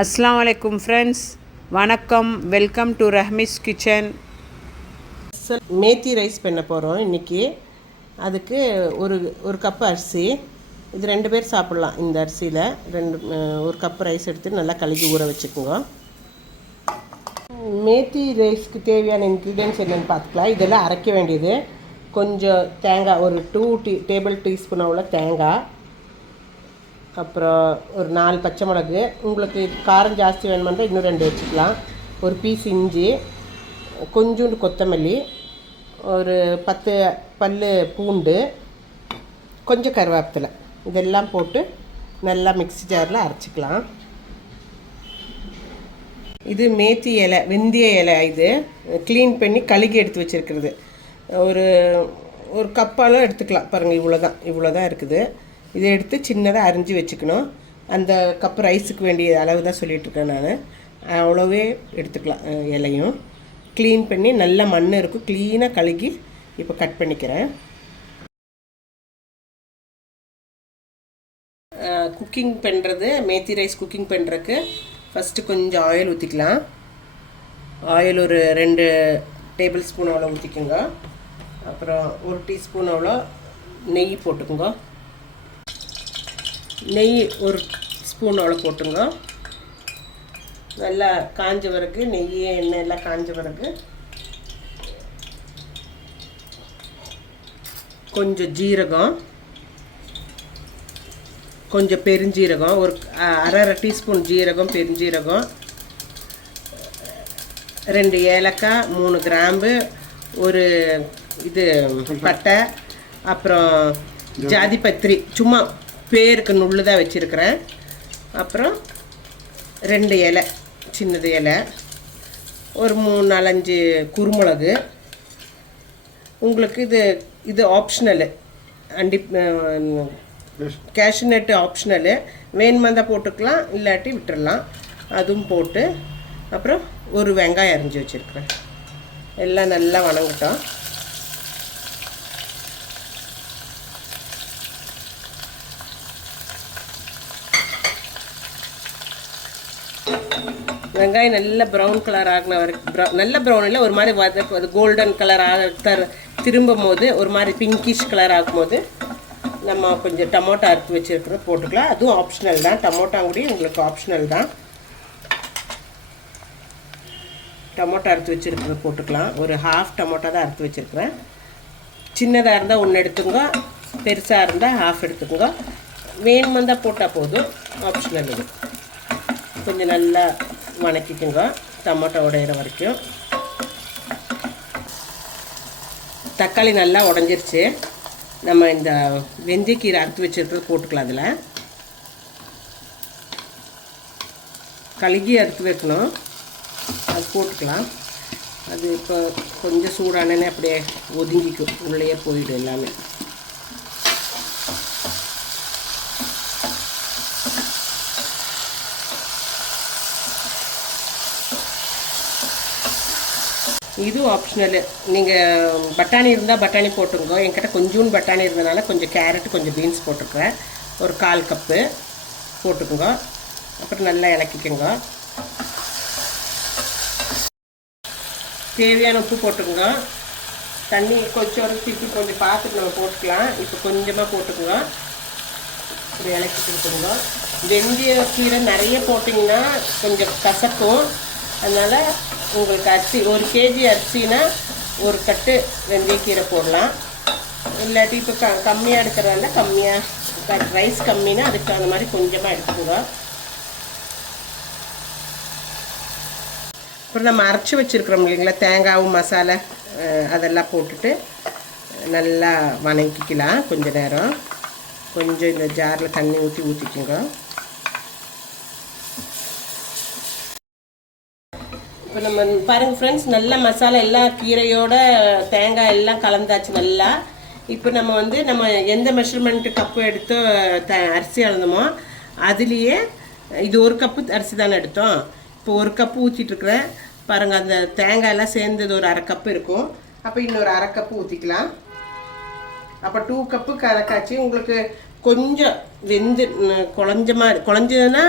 அஸ்ஸலாமு அலைக்கும் ஃப்ரெண்ட்ஸ், வணக்கம். Welcome to Rahmi's kitchen. Methi rice பண்ண போகிறோம் இன்றைக்கி. அதுக்கு ஒரு கப் அரிசி, இது 2 பேர் சாப்பிட்லாம். இந்த அரிசியில் ஒரு கப் ரைஸ் எடுத்து நல்லா கழுவி ஊற வச்சுக்கோங்க. மேத்தி ரைஸ்க்கு தேவையான இன்க்ரீடியன்ஸ் என்னென்னு பார்த்துக்கலாம். இதெல்லாம் அரைக்க வேண்டியது. கொஞ்சம் தேங்காய், ஒரு 2 டேபிள் டீஸ்பூன் அவ்வளோ தேங்காய், அப்புறம் ஒரு 4 பச்சை மிளகு. உங்களுக்கு காரம் ஜாஸ்தி வேணுமென்றால் இன்னும் 2 வச்சுக்கலாம். ஒரு பீஸ் இஞ்சி, கொஞ்சோண்டு கொத்தமல்லி, ஒரு 10 பல் பூண்டு, கொஞ்சம் கருவேப்பிலை. இதெல்லாம் போட்டு நல்லா மிக்ஸி ஜாரில் அரைச்சிக்கலாம். இது மேத்தி இலை, வெந்தய இலை. இது க்ளீன் பண்ணி கழுகி எடுத்து வச்சுருக்கிறது. ஒரு கப்பாலும் எடுத்துக்கலாம். பாருங்கள், இவ்வளோ தான் இருக்குது. இதை எடுத்து சின்னதாக அரிஞ்சு வச்சுக்கணும். அந்த கப் ரைஸுக்கு வேண்டிய அளவு தான் சொல்லிகிட்ருக்கேன் நான். அவ்வளோவே எடுத்துக்கலாம். இலையும் க்ளீன் பண்ணி நல்ல மண் இருக்கும், க்ளீனாக கழுகி இப்போ கட் பண்ணிக்கிறேன். குக்கிங் பண்ணுறது, மேத்தி ரைஸ் குக்கிங் பண்ணுறதுக்கு ஃபஸ்ட்டு கொஞ்சம் ஆயில் ஊற்றிக்கலாம். ஆயில் ஒரு 2 டேபிள் ஸ்பூன் அவ்வளோ ஊற்றிக்கோங்க. அப்புறம் 1 டீஸ்பூன் அவ்வளோ நெய் போட்டுக்கோங்க. நெய் 1 ஸ்பூன் அவ்வளோ போட்டுங்க. நல்லா காஞ்ச பிறகு, நெய் எண்ணெய் எல்லாம் காஞ்ச பிறகு கொஞ்சம் ஜீரகம், கொஞ்சம் பெருஞ்சீரகம், ஒரு அரை டீஸ்பூன் ஜீரகம், பெருஞ்சீரகம், 2 ஏலக்காய், 3 கிராம்பு, ஒரு இது பட்டை, அப்புறம் ஜாதிபத்திரி சும்மா பேருக்கு நுள்ளு தான் வச்சுருக்கிறேன். அப்புறம் 2 இலை, சின்னது இலை, ஒரு 3-4-5 குருமிளகு. உங்களுக்கு இது ஆப்ஷனலு. Cashew nut optional. வேணுமாந்தான் போட்டுக்கலாம், இல்லாட்டி விட்டுடலாம். அதுவும் போட்டு அப்புறம் ஒரு வெங்காயம் அரிஞ்சு வச்சுருக்கிறேன். எல்லாம் நல்லா வணங்கிட்டோம். வெங்காயம் நல்லா ப்ரௌன் கலர் ஆகின வரைக்கும், நல்ல ப்ரௌன் இல்லை, ஒரு மாதிரி அது கோல்டன் கலர் திரும்பும் போது ஒரு மாதிரி பிங்கிஷ் கலர் ஆகும்போது நம்ம கொஞ்சம் டமோட்டோ அறுத்து வச்சுருக்கிறத போட்டுக்கலாம். அதுவும் ஆப்ஷனல் தான். டமோட்டா கூட உங்களுக்கு ஆப்ஷனல் தான். டமோட்டோ அறுத்து வச்சுருக்கிறத போட்டுக்கலாம். ஒரு ஹாஃப் டமோட்டா தான் அறுத்து வச்சுருக்கிறேன். சின்னதாக இருந்தால் 1 எடுத்துங்க, பெருசாக இருந்தால் ஹாஃப் எடுத்துக்கோங்க. வேணுமெந்தான் போட்டால் போதும், ஆப்ஷனல் இது. கொஞ்சம் நல்லா வணக்கிக்கோங்க டமோட்டோ உடையிற வரைக்கும். தக்காளி நல்லா உடஞ்சிருச்சு. நம்ம இந்த வெந்தயக்கீரை அறுத்து வச்சுருக்கிறது போட்டுக்கலாம். அதில் கழுகி அறுத்து வைக்கணும், அது போட்டுக்கலாம். அது இப்போ கொஞ்சம் சூடானே அப்படியே ஒதுங்கிக்கும், உள்ளேயே போயிடும் எல்லாமே. இதுவும் ஆப்ஷனலு. நீங்கள் பட்டாணி இருந்தால் பட்டாணி போட்டுங்க. என்கிட்ட கொஞ்சோண்டு பட்டாணி இருந்தனால கொஞ்சம் கேரட், கொஞ்சம் பீன்ஸ் போட்டுருக்குறேன். ஒரு 1/4 கப்பு போட்டுக்குங்க. அப்புறம் நல்லா இலக்கிக்கோங்க. தேவையான உப்பு போட்டுக்குங்க. தண்ணி கொஞ்சம் திருப்பி கொஞ்சம் பார்த்துட்டு நம்ம போட்டுக்கலாம். இப்போ கொஞ்சமாக போட்டுக்குங்க. இப்படி இலக்கி கொடுத்துருங்க. வெந்தய கீரை நிறைய போட்டிங்கன்னா கொஞ்சம் கசக்கும். அதனால் உங்களுக்கு அரிசி 1 கேஜி அரிசினா 1 கட்டு வெந்தயக்கீரை போடலாம். இல்லாட்டி இப்போ கம்மியாக எடுக்கிறதால கம்மியாக, ரைஸ் கம்மினா அதுக்கு அந்த மாதிரி கொஞ்சமாக எடுத்துக்கோங்க. அப்புறம் நம்ம அரைச்சி வச்சுருக்குறோம் இல்லைங்களா, தேங்காயும் மசாலா அதெல்லாம் போட்டுட்டு நல்லா வணக்கிக்கலாம். கொஞ்சம் நேரம் கொஞ்சம் இந்த ஜாரில் தண்ணி ஊற்றிக்கோங்க. இப்போ நம்ம பாருங்கள் ஃப்ரெண்ட்ஸ், நல்ல மசாலா எல்லாம் கீரையோட தேங்காய் எல்லாம் கலந்தாச்சு நல்லா. இப்போ நம்ம எந்த மெஷர்மெண்ட்டு கப்பு எடுத்தோ அரிசி அளந்தோமோ அதுலேயே இது 1 கப்பு அரிசி தானே எடுத்தோம். இப்போ 1 கப்பு ஊற்றிட்டுருக்குறேன். பாருங்கள், அந்த தேங்காயெல்லாம் சேர்ந்தது ஒரு 1/2 கப்பு இருக்கும். அப்போ இன்னொரு 1/2 கப்பு ஊற்றிக்கலாம். அப்போ 2 கப்பு கலக்காச்சு. உங்களுக்கு கொஞ்சம் வெந்து குழஞ்ச மாதிரி, குழஞ்சதுன்னா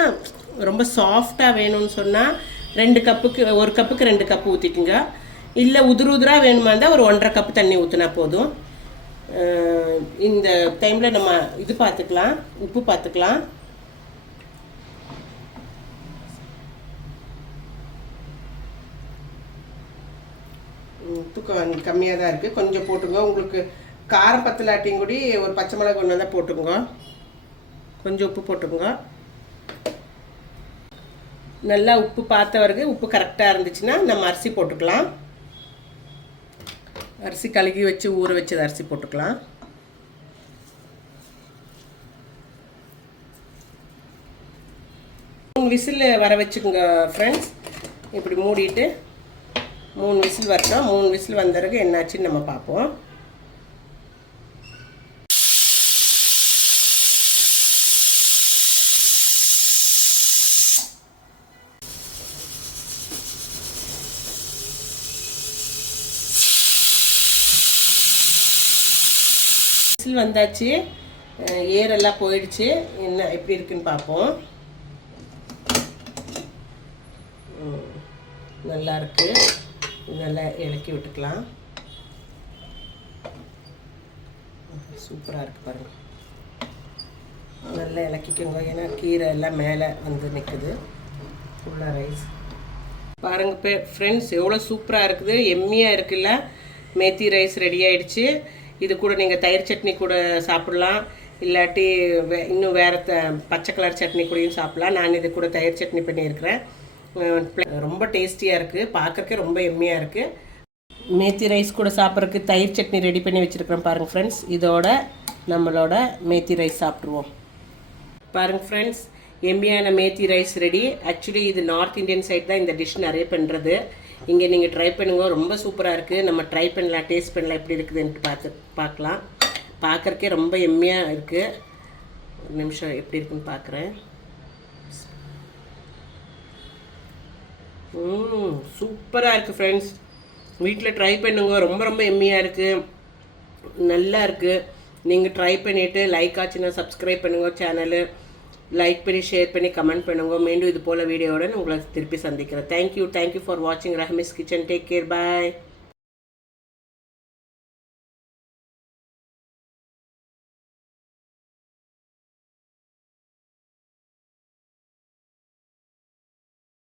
ரொம்ப சாஃப்டாக வேணும்னு சொன்னால் 1 கப்புக்கு 2 கப்பு ஊற்றிக்குங்க. இல்லை உதிராக வேணுமா இருந்தால் ஒரு 1.5 கப்பு தண்ணி ஊற்றினா போதும். இந்த டைமில் நம்ம இது பார்த்துக்கலாம், உப்பு பார்த்துக்கலாம். உப்பு கம்மியாக தான் இருக்குது, கொஞ்சம் போட்டுங்க. உங்களுக்கு காரம் பத்தலாட்டியும் கூடி ஒரு பச்சை மிளகாய் கொண்டு வந்தால் போட்டுங்க. கொஞ்சம் உப்பு போட்டுங்க. நல்லா உப்பு பார்த்த வரைக்கும் உப்பு கரெக்டாக இருந்துச்சுன்னா நம்ம அரிசி போட்டுக்கலாம். அரிசி கழுகி வச்சு ஊற வச்சது அரிசி போட்டுக்கலாம். மூணு விசில் வர வச்சுக்கோங்க ஃப்ரெண்ட்ஸ். இப்படி மூடிட்டு 3 விசில் வரட்டும். 3 விசில் வந்ததுக்கு என்னாச்சுன்னு நம்ம பார்ப்போம். விசில் வந்தாச்சு, ஏரெல்லாம் போயிடுச்சு. என்ன எப்படி இருக்குன்னு பார்ப்போம். நல்லா இருக்கு. நல்லா இலக்கி விட்டுக்கலாம். சூப்பராக இருக்குது பாருங்கள். நல்லா இலக்கிக்கோங்க, ஏன்னா கீரை எல்லாம் மேலே வந்து நிற்குது. ஃபுல்லாக ரைஸ் பாருங்கள் ஃப்ரெண்ட்ஸ், எவ்வளோ சூப்பராக இருக்குது, எம்மியாக இருக்குல்ல. மேத்தி ரைஸ் ரெடி ஆகிடுச்சு. இது கூட நீங்கள் தயிர் சட்னி கூட சாப்பிட்லாம், இல்லாட்டி இன்னும் வேறு பச்சை கலர் சட்னி கூடயும் சாப்பிட்லாம். நான் இது கூட தயிர் சட்னி பண்ணியிருக்கிறேன். ரொம்ப டேஸ்டியாக இருக்குது, பார்க்குறக்கே ரொம்ப எம்மியாக இருக்குது. மேத்தி ரைஸ் கூட சாப்பிட்றதுக்கு தயிர் சட்னி ரெடி பண்ணி வச்சுருக்கிறேன் பாருங்கள் ஃப்ரெண்ட்ஸ். இதோட நம்மளோட மேத்தி ரைஸ் சாப்பிட்ருவோம். பாருங்கள் ஃப்ரெண்ட்ஸ், எம்மியான மேத்தி ரைஸ் ரெடி. ஆக்சுவலி இது நார்த் இந்தியன் சைட் தான் இந்த டிஷ் நிறைய பண்ணுறது. இங்கே நீங்கள் ட்ரை பண்ணுங்க, ரொம்ப சூப்பராக இருக்குது. நம்ம ட்ரை பண்ணலாம், டேஸ்ட் பண்ணலாம் எப்படி இருக்குதுன்ட்டு பார்க்கலாம். பார்க்குறக்கே ரொம்ப எம்மியாக இருக்குது. ஒரு நிமிஷம் எப்படி இருக்குன்னு பார்க்குறேன். சூப்பராக இருக்குது ஃப்ரெண்ட்ஸ். வீட்டில் ட்ரை பண்ணுங்க, ரொம்ப ரொம்ப எம்மியாக இருக்குது, நல்லா இருக்குது. நீங்கள் ட்ரை பண்ணிவிட்டு லைக் ஆச்சுன்னா சப்ஸ்கிரைப் பண்ணுங்க சேனலு. லைக் பண்ணி ஷேர் பண்ணி கமெண்ட் பண்ணுங்க. மீண்டும் இது போல் வீடியோவுடன் உங்களை திருப்பி சந்திக்கிறேன். தேங்க்யூ ஃபார் வாட்சிங் ரஹ்மிஸ் கிச்சன். டேக் கேர், பாய்.